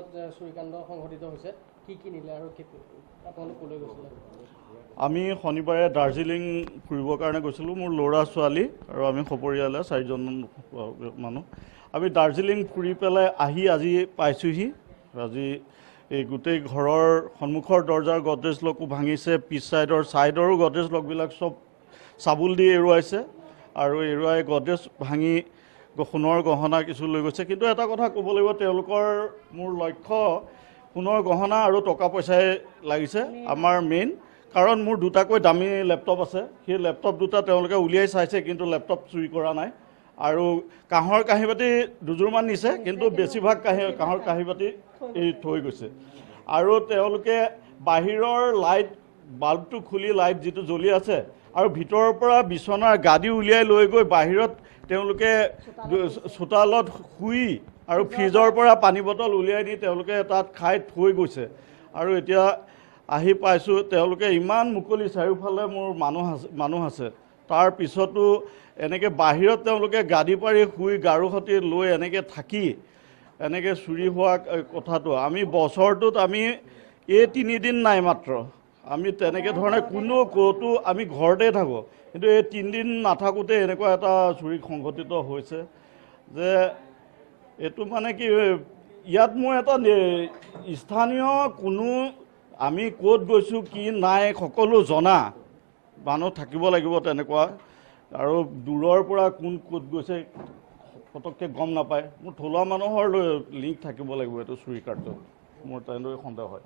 ঘৰত চুৰিকাণ্ড সংঘটিত হৈছে কি নিলে আৰু আপোনালোক ক'লৈ গৈছিলে? আমি শনিবাৰে দাৰ্জিলিং ফুৰিবৰ কাৰণে গৈছিলোঁ, মোৰ ল'ৰা ছোৱালী আৰু আমি সপৰিয়ালে 4জন মানুহ। আমি দাৰ্জিলিং ফুৰি পেলাই আহি আজি পাইছোঁহি। আজি এই গোটেই ঘৰৰ সন্মুখৰ দৰ্জাৰ গডৰেজ লকো ভাঙিছে, পিছ ছাইডৰো গডৰেজ লকবিলাক চব চাবুল দি এৰুৱাইছে আৰু এৰুৱাই গডৰেজ ভাঙি সোণৰ গহনা কিছু লৈ গৈছে। কিন্তু এটা কথা ক'ব লাগিব, তেওঁলোকৰ মোৰ লক্ষ্য সোণৰ গহনা আৰু টকা পইচাই লাগিছে আমাৰ মেইন। কাৰণ মোৰ দুটাকৈ দামী লেপটপ আছে, সেই লেপটপ দুটা তেওঁলোকে উলিয়াই চাইছে কিন্তু লেপটপ চুৰি কৰা নাই। আৰু কাঁহৰ কাঁহী বাতি দুযোৰমান নিছে, কিন্তু বেছিভাগ কাঁহৰ কাঁহী বাতি থৈ গৈছে। আৰু তেওঁলোকে বাহিৰৰ লাইট বাল্বটো খুলি লাইট যিটো জ্বলি আছে আৰু ভিতৰৰ পৰা বিচনাৰ গাদী উলিয়াই লৈ গৈ বাহিৰত তেওঁলোকে চোতালত শুই আৰু ফ্ৰিজৰ পৰা পানী বটল উলিয়াই দি তেওঁলোকে তাত খাই থৈ গৈছে। আৰু এতিয়া আহি পাইছোঁ, তেওঁলোকে ইমান মুকলি চাৰিওফালে মোৰ মানুহ আছে, তাৰ পিছতো এনেকৈ বাহিৰত তেওঁলোকে গাদী পাৰি শুই গাৰু সতি লৈ এনেকৈ থাকি এনেকৈ চুৰি হোৱা কথাটো আমি বছৰটোত আমি এই 3 দিন নাই মাত্ৰ আমি তেনেকৈ ধৰণে কোনো ক'তো আমি ঘৰতে থাকোঁ, কিন্তু এই 3 দিন নাথাকোঁতে এনেকুৱা এটা চুৰি সংঘটিত হৈছে যে এইটো মানে কি ইয়াত মোৰ এটা স্থানীয় কোনো আমি ক'ত গৈছোঁ কি নাই সকলো জনা মানুহ থাকিব লাগিব তেনেকুৱা। আৰু দূৰৰ পৰা কোন ক'ত গৈছে পটককৈ গম নাপায়। মোৰ থলুৱা মানুহৰ লিংক থাকিব লাগিব এইটো চুৰি কাৰ্যত, মোৰ তেনেদৰে সন্দেহ হয়।